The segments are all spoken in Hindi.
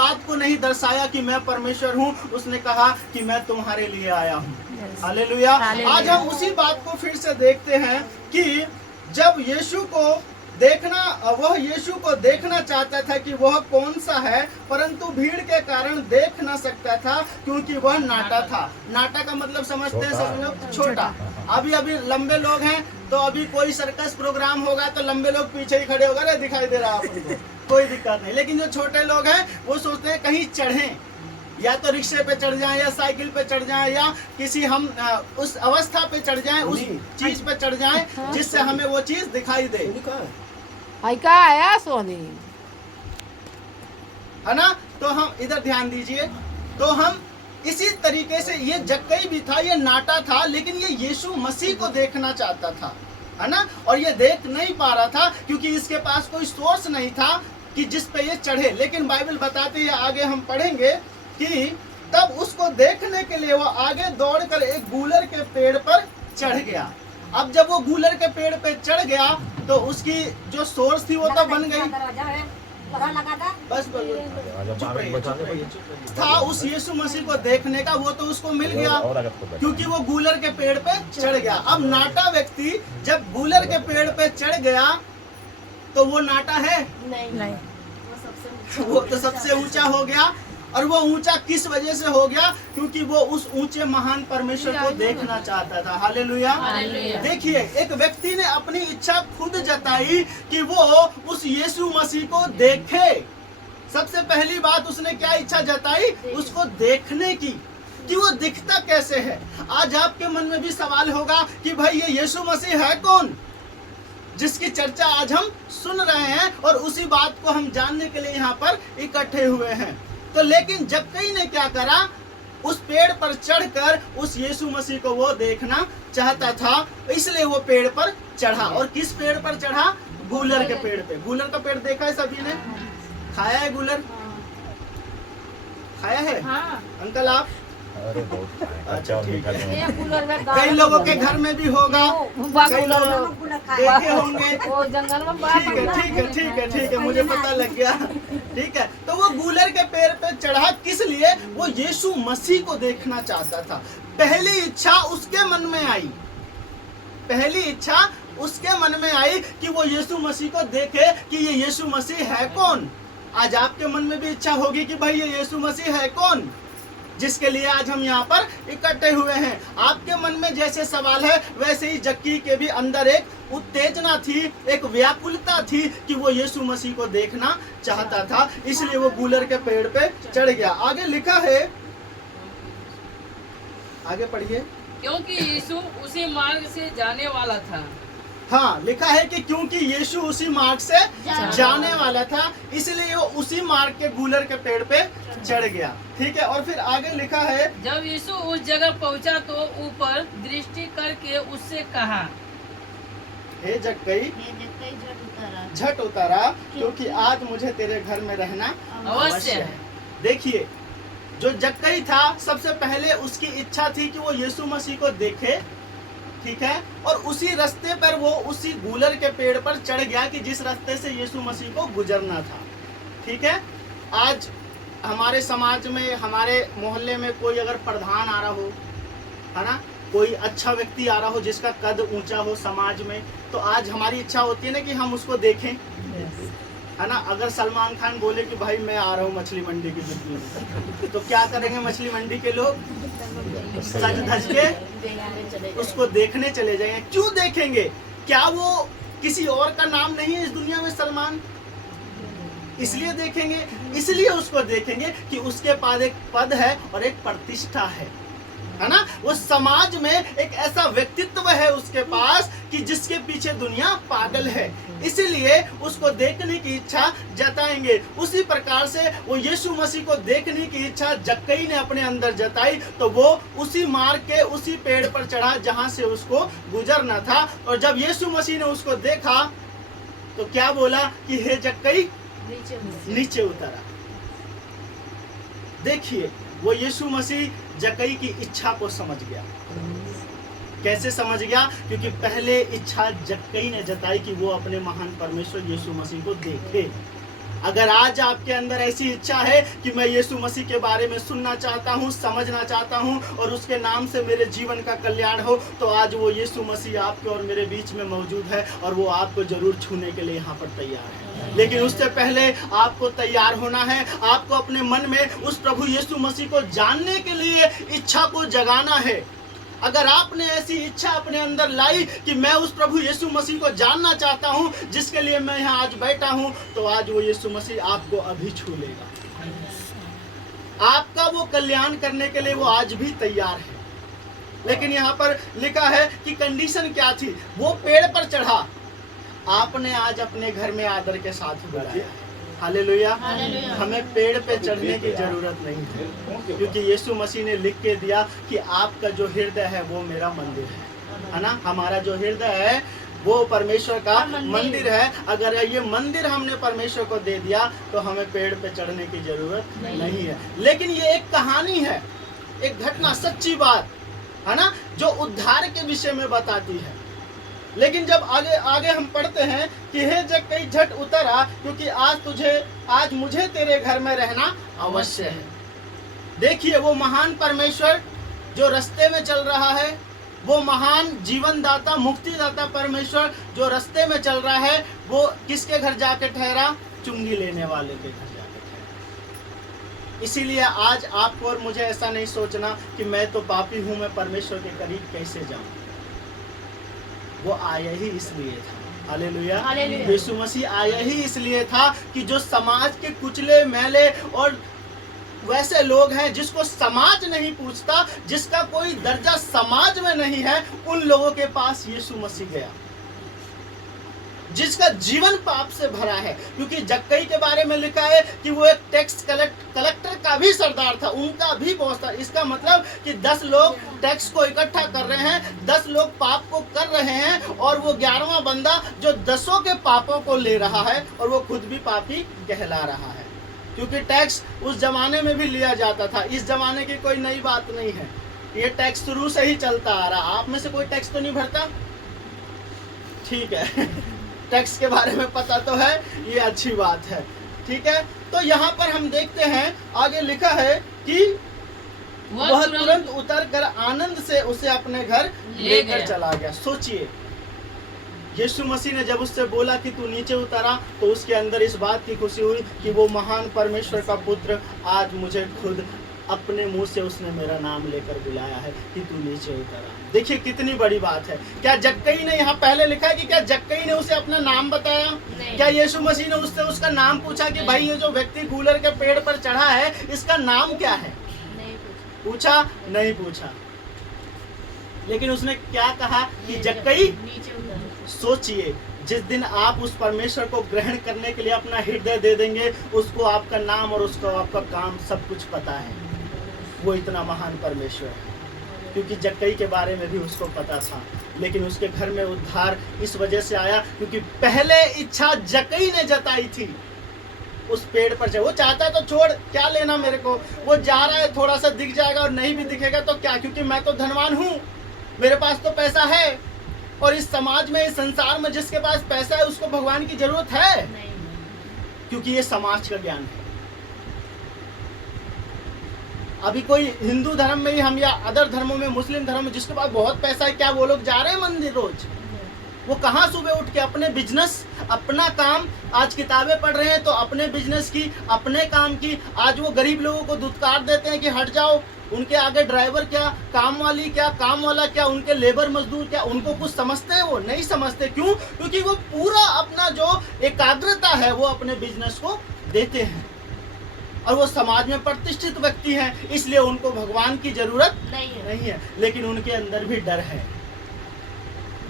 बात को नहीं दर्शाया कि मैं परमेश्वर हूँ, उसने कहा कि मैं तुम्हारे लिए आया हूँ। हालेलुया। आज हम उसी बात को फिर से देखते हैं कि जब यीशु को देखना, वह यीशु को देखना चाहता था कि वह कौन सा है, परंतु भीड़ के कारण देख ना सकता था क्योंकि वह नाटा था। नाटा का मतलब समझते हैं सब लोग, छोटा। अभी अभी लंबे लोग हैं तो अभी कोई सर्कस प्रोग्राम होगा तो लंबे लोग पीछे ही खड़े होकर दिखाई दे रहा है आपको, कोई दिक्कत नहीं। लेकिन जो छोटे लोग हैं वो सोचते हैं कहीं चढ़ें, या तो रिक्शे पे चढ़ जाएं, या साइकिल पे चढ़ जाएं, या किसी हम उस अवस्था पे चढ़ जाएं, उस चीज पे चढ़ जाएं जिससे हमें वो चीज दिखाई दे, का आया सोनी, है ना। तो हम इधर ध्यान दीजिए, तो हम इसी तरीके से, ये जक्कई भी था, ये नाटा था, लेकिन ये यीशु मसीह को देखना चाहता था, है ना। और ये देख नहीं पा रहा था क्योंकि इसके पास कोई सोर्स नहीं था कि जिस पे ये चढ़े। लेकिन बाइबल बताती है, आगे हम पढ़ेंगे कि तब उसको देखने के लिए वो आगे दौड़कर एक गूलर के पेड़ पर चढ़ गया। अब जब वो गूलर के पेड़ पे चढ़ गया तो उसकी जो सोर्स थी वो तो बन गई, बस था उस यीशु मसीह को देखने का, वो तो उसको मिल गया क्योंकि वो गूलर के पेड़ पे चढ़ गया। अब नाटा व्यक्ति जब गूलर के पेड़ पे चढ़ गया तो वो नाटा है नहीं, वो तो सबसे ऊंचा हो गया। और वो ऊंचा किस वजह से हो गया? क्योंकि वो उस ऊंचे महान परमेश्वर को देखना चाहता था। हालेलुया। देखिए, एक व्यक्ति ने अपनी इच्छा खुद जताई कि वो उस यीशु मसीह को देखे। सबसे पहली बात उसने क्या इच्छा जताई? उसको देखने की, कि वो दिखता कैसे है। आज आपके मन में भी सवाल होगा कि भाई ये यीशु मसीह है कौन, जिसकी चर्चा आज हम सुन रहे हैं, और उसी बात को हम जानने के लिए यहाँ पर इकट्ठे हुए हैं। तो लेकिन जक्कई ने क्या करा? उस पेड़ पर चढ़कर उस यीशु मसीह को वो देखना चाहता था, इसलिए वो पेड़ पर चढ़ा। और किस पेड़ पर चढ़ा? गूलर के पेड़ पे। गूलर का पेड़ देखा है सभी ने? खाया है गूलर? खाया है? हाँ। अंकल आप? अरे बहुत अच्छा, ठीक है। ये कूलर में कई लोगों के घर में भी होगा, कई लोग देखे होंगे। वो जंगल में ठीक है, ठीक है, ठीक है, ठीक है, मुझे पता लग गया। ठीक है, तो वो गूलर के पेड़ पे चढ़ा, किस लिए? वो यीशु मसीह को देखना चाहता था। पहली इच्छा उसके मन में आई, पहली इच्छा उसके मन में आई कि वो यीशु मसीह को देखे कि ये यीशु मसीह है कौन। आज आपके मन में भी इच्छा होगी कि भाई ये यीशु मसीह है कौन, जिसके लिए आज हम यहाँ पर इकट्ठे हुए हैं। आपके मन में जैसे सवाल है, वैसे ही जक्कई के भी अंदर एक उत्तेजना थी, एक व्याकुलता थी कि वो यीशु मसीह को देखना चाहता था, इसलिए वो गूलर के पेड़ पे चढ़ गया। आगे लिखा है, आगे पढ़िए। क्योंकि यीशु उसी मार्ग से जाने वाला था। हाँ, लिखा है कि क्योंकि यीशु उसी मार्ग से जाने वाला था, इसलिए वो उसी मार्ग के गूलर के पेड़ पे चढ़ गया। ठीक है, और फिर आगे लिखा है, जब यीशु उस जगह पहुंचा तो ऊपर दृष्टि करके उससे कहा, हे जक्कई झट उतारा, क्योंकि आज मुझे तेरे घर में रहना अवश्य है। देखिए, जो जक्कई था, सबसे पहले उसकी इच्छा थी कि वो यीशु मसीह को देखे। ठीक है, और उसी रास्ते पर वो उसी गूलर के पेड़ पर चढ़ गया कि जिस रास्ते से यीशु मसीह को गुजरना था। ठीक है, आज हमारे समाज में, हमारे मोहल्ले में कोई अगर प्रधान आ रहा हो, है ना, कोई अच्छा व्यक्ति आ रहा हो जिसका कद ऊंचा हो समाज में, तो आज हमारी इच्छा होती है ना कि हम उसको देखें, है ना। अगर सलमान खान बोले कि भाई मैं आ रहा हूँ मछली मंडी की दुकान में, तो क्या करेंगे मछली मंडी के लोग? सज धज के उसको देखने चले जाएंगे। क्यों देखेंगे? क्या वो किसी और का नाम नहीं है इस दुनिया में सलमान? इसलिए देखेंगे, इसलिए उसको देखेंगे कि उसके पास एक पद है और एक प्रतिष्ठा है ना। वो समाज में एक ऐसा व्यक्तित्व है उसके पास कि जिसके पीछे दुनिया पागल है, इसीलिए उसको देखने की इच्छा जताएंगे। उसी प्रकार से वो यीशु मसीह को देखने की इच्छा जक्कई ने अपने अंदर जताई, तो वो उसी मार्ग के उसी पेड़ पर चढ़ा जहां से उसको गुजरना था। और जब यीशु मसीह ने उसको देखा तो क्या बोला कि हे जक्कई नीचे उतरा। देखिए, वो यीशु मसीह जक्कई की इच्छा को समझ गया। कैसे समझ गया? क्योंकि पहले इच्छा जक्कई ने जताई कि वो अपने महान परमेश्वर यीशु मसीह को देखे। अगर आज आपके अंदर ऐसी इच्छा है कि मैं यीशु मसीह के बारे में सुनना चाहता हूँ, समझना चाहता हूँ और उसके नाम से मेरे जीवन का कल्याण हो, तो आज वो यीशु मसीह आपके और मेरे बीच में मौजूद है और वो आपको जरूर छूने के लिए यहाँ पर तैयार है। लेकिन उससे पहले आपको तैयार होना है। आपको अपने मन में उस प्रभु यीशु मसीह को जानने के लिए इच्छा को जगाना है। अगर आपने ऐसी इच्छा अपने अंदर लाई कि मैं उस प्रभु यीशु मसीह को जानना चाहता हूं, जिसके लिए मैं यहाँ आज बैठा हूं, तो आज वो यीशु मसीह आपको अभी छू लेगा। आपका वो कल्याण करने के लिए वो आज भी तैयार है। लेकिन यहाँ पर लिखा है कि कंडीशन क्या थी। वो पेड़ पर चढ़ा, आपने आज अपने घर में आदर के साथ बुलाया। हालेलुया। हमें पेड़ पे चढ़ने की जरूरत नहीं है, क्योंकि यीशु मसीह ने लिख के दिया कि आपका जो हृदय है वो मेरा मंदिर है ना। हमारा जो हृदय है वो परमेश्वर का मंदिर है। अगर ये मंदिर हमने परमेश्वर को दे दिया तो हमें पेड़ पे चढ़ने की जरूरत नहीं है। लेकिन ये एक कहानी है, एक घटना, सच्ची बात है ना, जो उद्धार के विषय में बताती है। लेकिन जब आगे हम पढ़ते हैं कि हे जक्कई झट उतर आ, क्योंकि आज मुझे तेरे घर में रहना अवश्य है। देखिए वो महान परमेश्वर जो रास्ते में चल रहा है, वो महान जीवन दाता, मुक्ति दाता परमेश्वर जो रास्ते में चल रहा है, वो किसके घर जाके ठहरा? चुंगी लेने वाले के घर जाके ठहरा। इसीलिए आज आपको और मुझे ऐसा नहीं सोचना कि मैं तो पापी हूं, मैं परमेश्वर के करीब कैसे जाऊं। वो आया ही इसलिए था। हालेलुया। यीशु मसीह आया ही इसलिए था कि जो समाज के कुचले, मैले और वैसे लोग हैं जिसको समाज नहीं पूछता, जिसका कोई दर्जा समाज में नहीं है, उन लोगों के पास यीशु मसीह गया, जिसका जीवन पाप से भरा है। क्योंकि जक्कई के बारे में लिखा है कि वो एक टैक्स कलेक्टर का भी सरदार था, उनका भी बॉस था। इसका मतलब कि 10 लोग टैक्स को इकट्ठा कर रहे हैं, 10 लोग पाप को कर रहे हैं, और वो 11वां बंदा जो 10 के पापों को ले रहा है और वो खुद भी पापी कहला रहा है। क्योंकि टैक्स उस जमाने में भी लिया जाता था, इस जमाने की कोई नई बात नहीं है। ये टैक्स शुरू से ही चलता आ रहा। आप में से कोई टैक्स तो नहीं भरता? ठीक है, टैक्स के बारे में पता तो है, ये अच्छी बात है। ठीक है, तो यहाँ पर हम देखते हैं आगे लिखा है कि वह तुरंत उतर कर आनंद से उसे अपने घर लेकर चला गया। सोचिए, यीशु मसीह ने जब उससे बोला कि तू नीचे उतरा, तो उसके अंदर इस बात की खुशी हुई कि वो महान परमेश्वर का पुत्र आज मुझे खुद अपने मुंह से उसने मेरा नाम लेकर बुलाया है कि तू नीचे उतरा। देखिए कितनी बड़ी बात है। क्या जक्कई ने, यहाँ पहले लिखा है कि क्या जक्कई ने उसे अपना नाम बताया? क्या यीशु मसीह ने उससे उसका नाम पूछा कि भाई ये जो व्यक्ति गूलर के पेड़ पर चढ़ा है, इसका नाम क्या है? पूछा? नहीं पूछा। लेकिन उसने क्या कहा कि जक्कई, सोचिए, जिस दिन आप उस परमेश्वर को ग्रहण करने के लिए अपना हृदय दे देंगे, उसको आपका नाम और उसको आपका काम सब कुछ पता है। वो इतना महान परमेश्वर है। क्योंकि जक्कई के बारे में भी उसको पता था, लेकिन उसके घर में उद्धार इस वजह से आया क्योंकि पहले इच्छा जक्कई ने जताई थी उस पेड़ पर चढ़। वो चाहता है तो छोड़, क्या लेना मेरे को। वो जा रहा है, थोड़ा सा दिख जाएगा और नहीं भी दिखेगा तो क्या, क्योंकि मैं तो धनवान हूँ, मेरे पास तो पैसा है। और इस समाज में, इस संसार में जिसके पास पैसा है उसको भगवान की जरूरत है, क्योंकि ये समाज का ज्ञान है। अभी कोई हिंदू धर्म में ही हम, या अदर धर्मों में, मुस्लिम धर्म में जिसके पास बहुत पैसा है, क्या वो लोग जा रहे हैं मंदिर रोज? वो कहाँ सुबह उठ के अपने बिजनेस, अपना काम, आज किताबें पढ़ रहे हैं तो अपने बिजनेस की, अपने काम की। आज वो गरीब लोगों को धुतकार देते हैं कि हट जाओ, उनके आगे ड्राइवर क्या, काम वाली क्या, काम वाला क्या, उनके लेबर मजदूर क्या, उनको कुछ समझते हैं? वो नहीं समझते। क्यों? क्योंकि वो पूरा अपना जो एकाग्रता है वो अपने बिजनेस को देते हैं, और वो समाज में प्रतिष्ठित व्यक्ति हैं, इसलिए उनको भगवान की जरूरत नहीं है। लेकिन उनके अंदर भी डर है।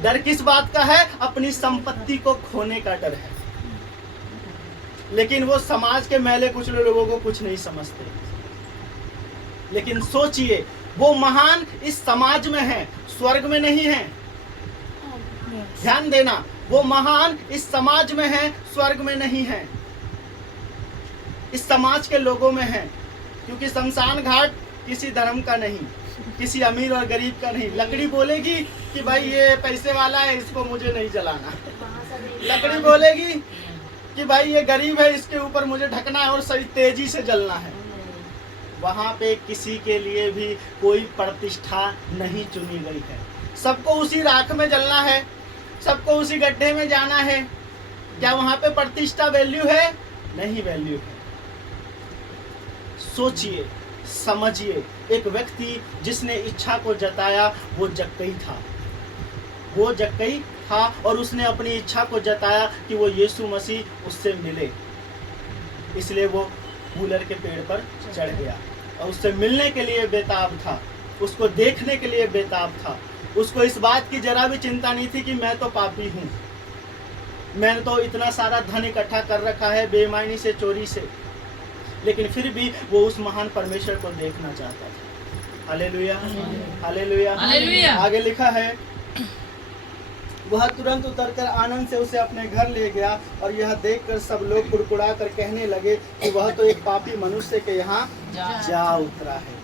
डर किस बात का है? अपनी संपत्ति को खोने का डर है। लेकिन वो समाज के मैले कुचले लोगों को कुछ नहीं समझते। लेकिन सोचिए, वो महान इस समाज में है, स्वर्ग में नहीं है। ध्यान देना, वो महान इस समाज में है, स्वर्ग में नहीं है। इस समाज के लोगों में है, क्योंकि शमशान घाट किसी धर्म का नहीं, किसी अमीर और गरीब का नहीं। लकड़ी बोलेगी कि भाई ये पैसे वाला है, इसको मुझे नहीं जलाना। लकड़ी बोलेगी कि भाई ये गरीब है, इसके ऊपर मुझे ढकना है और सही तेजी से जलना है। वहां पे किसी के लिए भी कोई प्रतिष्ठा नहीं चुनी गई है। सबको उसी राख में जलना है, सबको उसी गड्ढे में जाना है। क्या वहां पे प्रतिष्ठा वैल्यू है? नहीं वैल्यू है। सोचिए, समझिए, एक व्यक्ति जिसने इच्छा को जताया वो जक्कई था, वो जक्कई था और उसने अपनी इच्छा को जताया कि वो यीशु मसीह उससे मिले, इसलिए वो गूलर के पेड़ पर चढ़ गया और उससे मिलने के लिए बेताब था, उसको देखने के लिए बेताब था। उसको इस बात की जरा भी चिंता नहीं थी कि मैं तो पापी हूँ, मैंने तो इतना सारा धन इकट्ठा कर रखा है बेईमानी से, चोरी से, लेकिन फिर भी वो उस महान परमेश्वर को देखना चाहता था। Hallelujah, hallelujah, hallelujah. आगे लिखा है, वह तुरंत उतरकर आनंद से उसे अपने घर ले गया और यह देखकर सब लोग कुड़कुड़ा कर कहने लगे कि वह तो एक पापी मनुष्य के यहाँ जा उतरा है।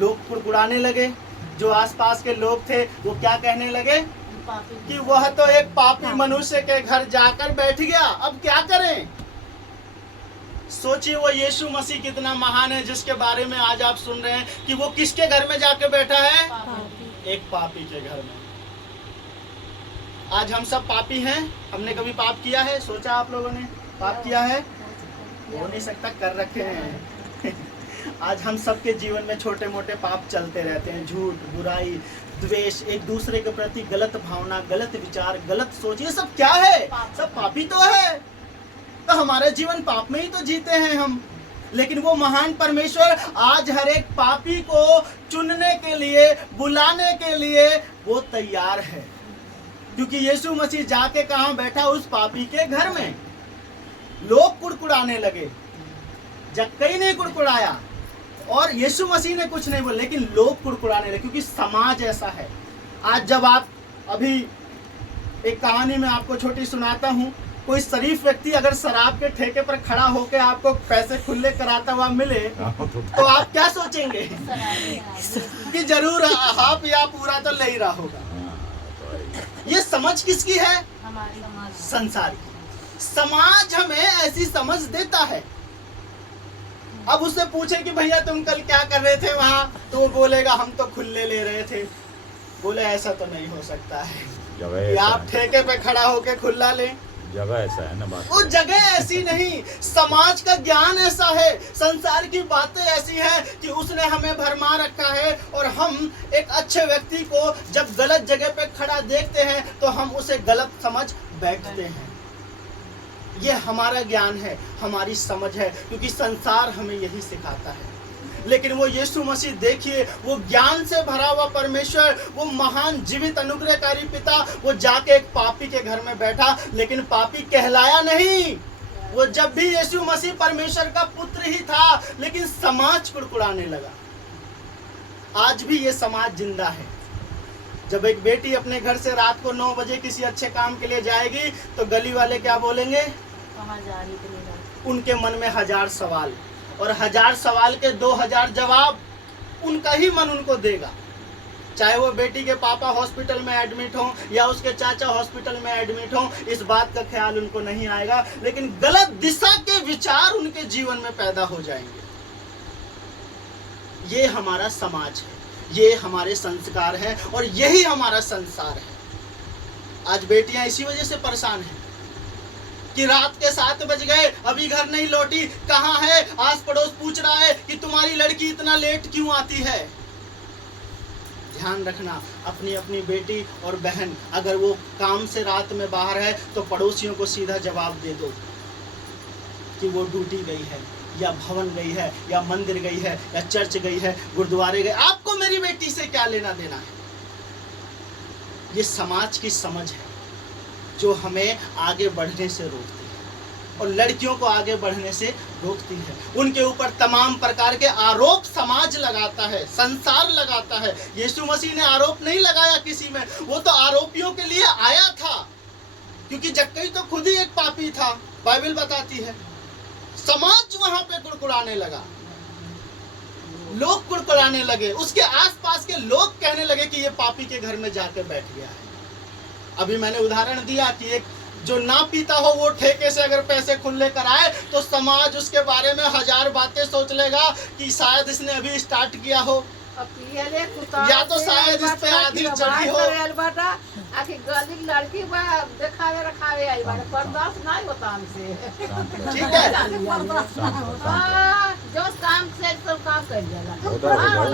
लोग कुड़कुड़ाने लगे, जो आसपास के लोग थे वो क्या कहने लगे कि वह तो एक पापी मनुष्य के घर जाकर बैठ गया, अब क्या करें। सोचिए वो यीशु मसीह कितना महान है जिसके बारे में आज आप सुन रहे हैं कि वो किसके घर में जाके बैठा है? एक पापी के घर में। आज हम सब पापी हैं। हमने कभी पाप किया है? सोचा आप लोगों ने पाप किया है? हो नहीं सकता, कर रखे हैं। आज हम सबके जीवन में छोटे मोटे पाप चलते रहते हैं। झूठ, बुराई, द्वेष, एक दूसरे के प्रति गलत भावना, गलत विचार, गलत सोच, ये सब क्या है? सब पापी तो है। तो हमारा जीवन पाप में ही तो जीते हैं हम। लेकिन वो महान परमेश्वर आज हर एक पापी को चुनने के लिए, बुलाने के लिए वो तैयार है, क्योंकि यीशु मसीह जाके कहां बैठा? उस पापी के घर में। लोग कुड़कुड़ाने लगे, जक्कई ने कुड़कुड़ाया और यीशु मसीह ने कुछ नहीं बोला, लेकिन लोग कुड़कुड़ाने लगे, क्योंकि समाज ऐसा है। आज जब आप, अभी एक कहानी में आपको छोटी सुनाता हूँ, कोई शरीफ व्यक्ति अगर शराब के ठेके पर खड़ा होकर आपको पैसे खुले कराता हुआ मिले तो आप क्या सोचेंगे? कि जरूर हाफ या पूरा तो ले ही रहा होगा। ये समझ किसकी है? संसार की। समाज हमें ऐसी समझ देता है। अब उससे पूछे कि भैया तुम कल क्या कर रहे थे वहां, तो वो बोलेगा हम तो खुले ले रहे थे। बोले ऐसा तो नहीं हो सकता है कि आप ठेके पे खड़ा होके खुला लें। जगह ऐसा है ना, बात वो जगह ऐसी नहीं, समाज का ज्ञान ऐसा है, संसार की बातें ऐसी हैं कि उसने हमें भरमा रखा है और हम एक अच्छे व्यक्ति को जब गलत जगह पे खड़ा देखते हैं तो हम उसे गलत समझ बैठते हैं। ये हमारा ज्ञान है, हमारी समझ है, क्योंकि संसार हमें यही सिखाता है। लेकिन वो यीशु मसीह देखिए, वो ज्ञान से भरा हुआ परमेश्वर, वो महान जीवित अनुग्रहकारी पिता, वो जाके एक पापी के घर में बैठा, लेकिन पापी कहलाया नहीं। वो जब भी यीशु मसीह परमेश्वर का पुत्र ही था, लेकिन समाज कुड़कुड़ाने लगा। आज भी ये समाज जिंदा है। जब एक बेटी अपने घर से रात को 9 बजे किसी अच्छे काम के लिए जाएगी तो गली वाले क्या बोलेंगे? कहाँ जा रही थी? उनके मन में 1000 सवाल, और 1000 सवाल के 2000 जवाब उनका ही मन उनको देगा। चाहे वो बेटी के पापा हॉस्पिटल में एडमिट हो या उसके चाचा हॉस्पिटल में एडमिट हो, इस बात का ख्याल उनको नहीं आएगा, लेकिन गलत दिशा के विचार उनके जीवन में पैदा हो जाएंगे। ये हमारा समाज है, ये हमारे संस्कार हैं और यही हमारा संसार है। आज बेटियां इसी वजह से परेशान हैं कि रात के 7 बज गए, अभी घर नहीं लौटी, कहाँ है? आस पड़ोस पूछ रहा है कि तुम्हारी लड़की इतना लेट क्यों आती है। ध्यान रखना, अपनी अपनी बेटी और बहन अगर वो काम से रात में बाहर है तो पड़ोसियों को सीधा जवाब दे दो कि वो ड्यूटी गई है या भवन गई है या मंदिर गई है या चर्च गई है, गुरुद्वारे गए। आपको मेरी बेटी से क्या लेना देना है? ये समाज की समझ है जो हमें आगे बढ़ने से रोकती है और लड़कियों को आगे बढ़ने से रोकती है। उनके ऊपर तमाम प्रकार के आरोप समाज लगाता है, संसार लगाता है। यीशु मसीह ने आरोप नहीं लगाया किसी में, वो तो आरोपियों के लिए आया था, क्योंकि जक्कई तो खुद ही एक पापी था, बाइबल बताती है। समाज वहां पे कुड़कुड़ाने लगा, लोग कुड़कुड़ाने लगे, उसके आसपास के लोग कहने लगे कि ये पापी के घर में जाके बैठ गया है। अभी मैंने उदाहरण दिया कि एक जो ना पीता हो वो ठेके से अगर पैसे खुल लेकर आए तो समाज उसके बारे में 1000 बातें सोच लेगा कि शायद इसने अभी स्टार्ट किया हो, या तो शायद इस पे आधी चढ़ी हो। आखिर गली लड़की बा देखावे रखावे आई बारे बर्दाश्त नहीं होता हमसे। ठीक है, जो काम से सब काम कर जाला।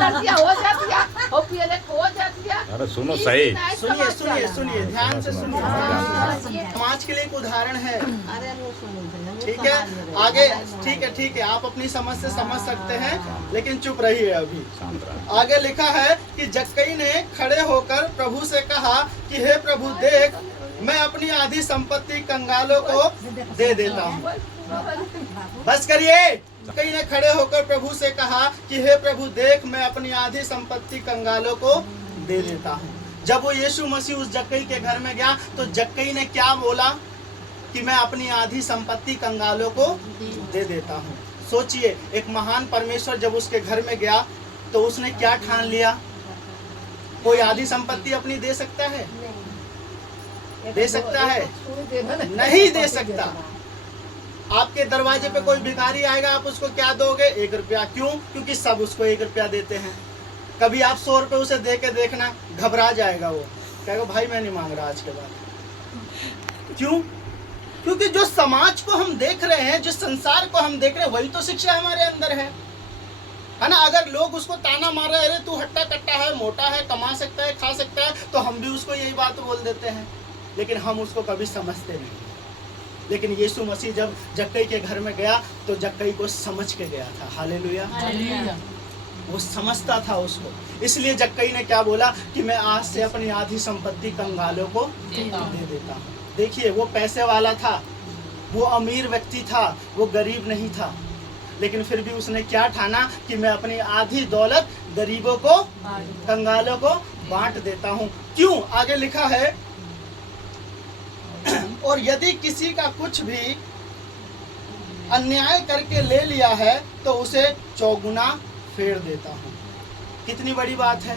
लड़कियां हो जाती है, हो पियले हो जाती है। अरे सुनो सही, सुनिए सुनिए सुनिए, ध्यान से सुनिए। समाज के लिए एक उदाहरण है। अरे वो सुनो, ठीक है, आगे ठीक है, आप अपनी समझ से समझ सकते हैं, लेकिन चुप रहिए अभी। शांत रहो। आगे लिखा है कि जक्कई ने खड़े होकर प्रभु से कहा कि हे प्रभु देख, मैं अपनी आधी संपत्ति कंगालों को दे देता हूँ। बस करिए। जक्कई ने खड़े होकर प्रभु से कहा कि हे प्रभु देख, मैं अपनी आधी संपत्ति कंगालों को दे देता हूँ। जब वो यीशु मसीह उस जक्कई के घर में गया तो जक्कई ने क्या बोला कि मैं अपनी आधी संपत्ति कंगालों को दे देता हूँ। सोचिए, एक महान परमेश्वर जब उसके घर में गया तो उसने क्या ठान लिया? कोई आधी संपत्ति अपनी दे सकता है? दे सकता है? नहीं दे सकता। आपके दरवाजे पे कोई भिखारी आएगा, आप उसको क्या दोगे? 1 रुपया। क्यों? क्योंकि सब उसको 1 रुपया देते हैं। कभी आप 100 रुपये उसे दे के देखना, घबरा जाएगा वो, कहेगा भाई मैं नहीं मांग रहा आज के बाद। क्यों? क्योंकि जो समाज को हम देख रहे हैं, जिस संसार को हम देख रहे हैं, वही तो शिक्षा हमारे अंदर है ना। अगर लोग उसको ताना मार रहे हैं, अरे तू हट्टा कट्टा है, मोटा है, कमा सकता है, खा सकता है, तो हम भी उसको यही बात बोल देते हैं, लेकिन हम उसको कभी समझते नहीं। लेकिन यीशु मसीह जब जक्कई के घर में गया तो जक्कई को समझ के गया था। हालेलुया। वो समझता था उसको, इसलिए जक्कई ने क्या बोला कि मैं आज से अपनी आधी संपत्ति कंगालों को दे देता हूँ। देखिए, वो पैसे वाला था, वो अमीर व्यक्ति था, वो गरीब नहीं था, लेकिन फिर भी उसने क्या ठाना कि मैं अपनी आधी दौलत गरीबों को, कंगालों को बांट देता हूँ। क्यों? आगे लिखा है, और यदि किसी का कुछ भी अन्याय करके ले लिया है तो उसे 4 गुना फेर देता हूँ। कितनी बड़ी बात है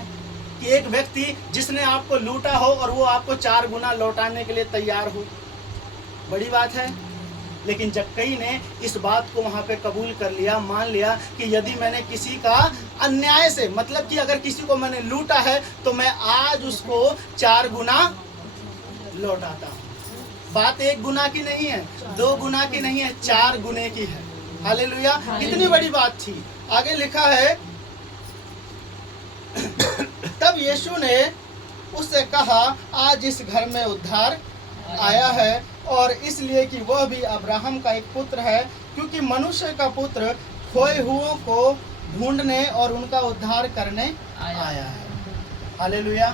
कि एक व्यक्ति जिसने आपको लूटा हो और वो आपको 4 गुना लौटाने के लिए तैयार हो। बड़ी बात है। लेकिन जक्कई ने इस बात को वहाँ पे कबूल कर लिया, मान लिया कि यदि मैंने किसी का अन्याय से, मतलब कि अगर किसी को मैंने लूटा है तो मैं आज उसको 4 गुना लौटाता हूँ। बात 1 गुना की नहीं है, 2 गुना की नहीं है, 4 गुने की है। हालेलुया। कितनी बड़ी बात थी। आगे लिखा है, तब यीशु ने उससे कहा, आज इस घर में उद्धार आया है, और इसलिए कि वह भी अब्राहम का एक पुत्र है, क्योंकि मनुष्य का पुत्र खोए हुओं को ढूंढने और उनका उद्धार करने आया है। हालेलुया।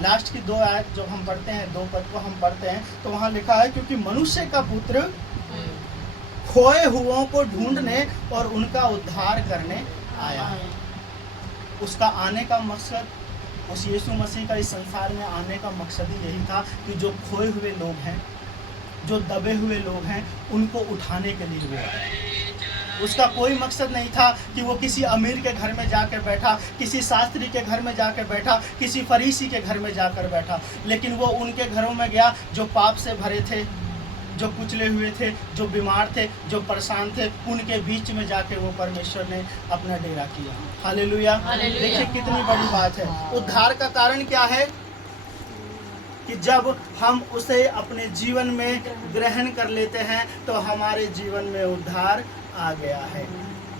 लास्ट की 2 आयत जो हम पढ़ते हैं, 2 पद को हम पढ़ते हैं, तो वहाँ लिखा है, क्योंकि मनुष्य का पुत्र खोए हुओं को ढूंढने और उनका उद्धार करने आया है। उसका आने का मकसद, उस यीशु मसीह का इस संसार में आने का मकसद ही यही था कि जो खोए हुए लोग हैं, जो दबे हुए लोग हैं, उनको उठाने के लिए हुआ। उसका कोई मकसद नहीं था कि वो किसी अमीर के घर में जाकर बैठा, किसी शास्त्री के घर में जाकर बैठा, किसी फरीसी के घर में जाकर बैठा, लेकिन वो उनके घरों में गया जो पाप से भरे थे, जो कुचले हुए थे, जो बीमार थे, जो परेशान थे, उनके बीच में जाके वो परमेश्वर ने अपना डेरा किया। हालेलुया। देखिए कितनी बड़ी बात है। उद्धार का कारण क्या है कि जब हम उसे अपने जीवन में ग्रहण कर लेते हैं तो हमारे जीवन में उद्धार आ गया है।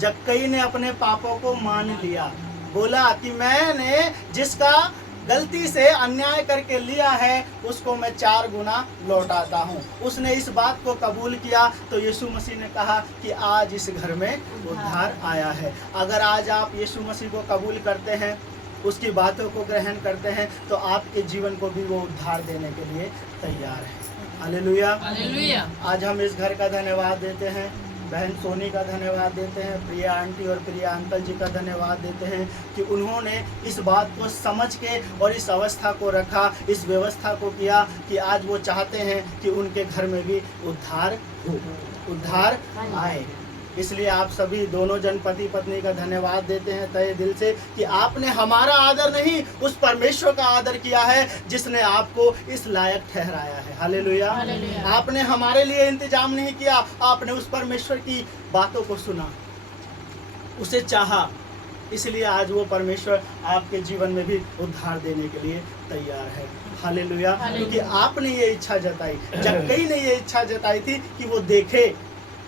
जक्कई ने अपने पापों को मान लिया, बोला कि मैंने जिसका गलती से अन्याय करके लिया है उसको मैं 4 गुना लौटाता हूँ। उसने इस बात को कबूल किया तो यीशु मसीह ने कहा कि आज इस घर में उद्धार आया है। अगर आज आप यीशु मसीह को कबूल करते हैं, उसकी बातों को ग्रहण करते हैं, तो आपके जीवन को भी वो उद्धार देने के लिए तैयार है। हालेलुया। आज हम इस घर का धन्यवाद देते हैं, बहन सोनी का धन्यवाद देते हैं, प्रिया आंटी और प्रिया अंकल जी का धन्यवाद देते हैं कि उन्होंने इस बात को समझ के और इस अवस्था को रखा, इस व्यवस्था को किया कि आज वो चाहते हैं कि उनके घर में भी उद्धार हो, उद्धार आए। इसलिए आप सभी दोनों जन पति पत्नी का धन्यवाद देते हैं तहे दिल से कि आपने हमारा आदर नहीं, उस परमेश्वर का आदर किया है जिसने आपको इस लायक ठहराया है। हालेलुया। हालेलुया। आपने हमारे लिए इंतजाम नहीं किया, आपने उस परमेश्वर की बातों को सुना, उसे चाहा, इसलिए आज वो परमेश्वर आपके जीवन में भी उद्धार देने के लिए तैयार है। हालेलुया। क्योंकि आपने ये इच्छा जताई, जक्कई ने ये इच्छा जताई थी कि वो देखे,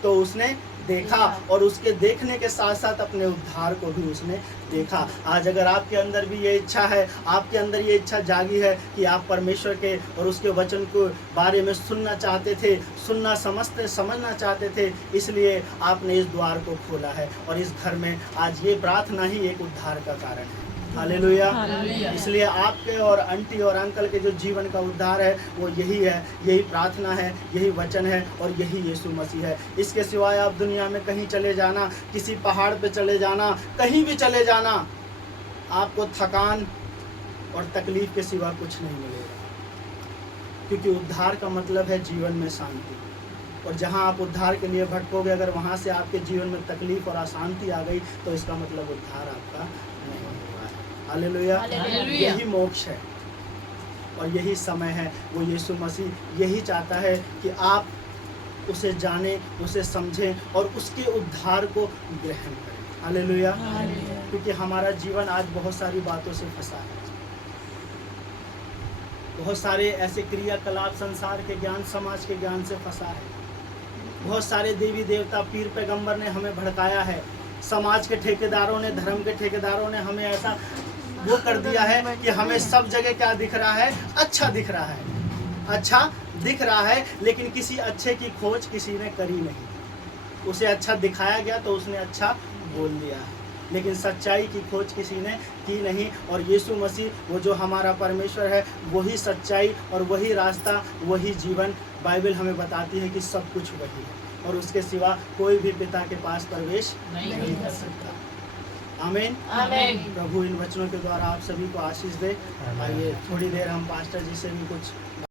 तो उसने देखा और उसके देखने के साथ साथ अपने उद्धार को भी उसने देखा। आज अगर आपके अंदर भी ये इच्छा है, आपके अंदर ये इच्छा जागी है कि आप परमेश्वर के और उसके वचन को बारे में सुनना चाहते थे, सुनना समझना चाहते थे, इसलिए आपने इस द्वार को खोला है और इस घर में आज ये प्रार्थना ही एक उद्धार का कारण है। हालेलुया। इसलिए आपके और आंटी और अंकल के जो जीवन का उद्धार है वो यही है, यही प्रार्थना है, यही वचन है और यही यीशु मसीह है। इसके सिवाय आप दुनिया में कहीं चले जाना, किसी पहाड़ पे चले जाना, कहीं भी चले जाना, आपको थकान और तकलीफ के सिवा कुछ नहीं मिलेगा, क्योंकि उद्धार का मतलब है जीवन में शांति। और जहाँ आप उद्धार के लिए भटकोगे, अगर वहाँ से आपके जीवन में तकलीफ और अशांति आ गई तो इसका मतलब उद्धार आपका नहीं हुआ है। हालेलुया। यही मोक्ष है और यही समय है। वो यीशु मसीह यही चाहता है कि आप उसे जानें, उसे समझें और उसके उद्धार को ग्रहण करें। हालेलुया। क्योंकि हमारा जीवन आज बहुत सारी बातों से फंसा है, बहुत सारे ऐसे क्रियाकलाप संसार के ज्ञान, समाज के ज्ञान से फंसा है। बहुत सारे देवी देवता, पीर पैगंबर ने हमें भड़काया है, समाज के ठेकेदारों ने, धर्म के ठेकेदारों ने हमें ऐसा वो कर दिया है कि हमें सब जगह क्या दिख रहा है, अच्छा दिख रहा है, अच्छा दिख रहा है, लेकिन किसी अच्छे की खोज किसी ने करी नहीं। उसे अच्छा दिखाया गया तो उसने अच्छा बोल दिया है, लेकिन सच्चाई की खोज किसी ने की नहीं। और यीशु मसीह, वो जो हमारा परमेश्वर है, वही सच्चाई और वही रास्ता, वही जीवन। बाइबल हमें बताती है कि सब कुछ वही है और उसके सिवा कोई भी पिता के पास प्रवेश नहीं कर सकता। आमीन। प्रभु इन वचनों के द्वारा आप सभी को आशीष दे। आइए थोड़ी देर हम पास्टर जी से भी कुछ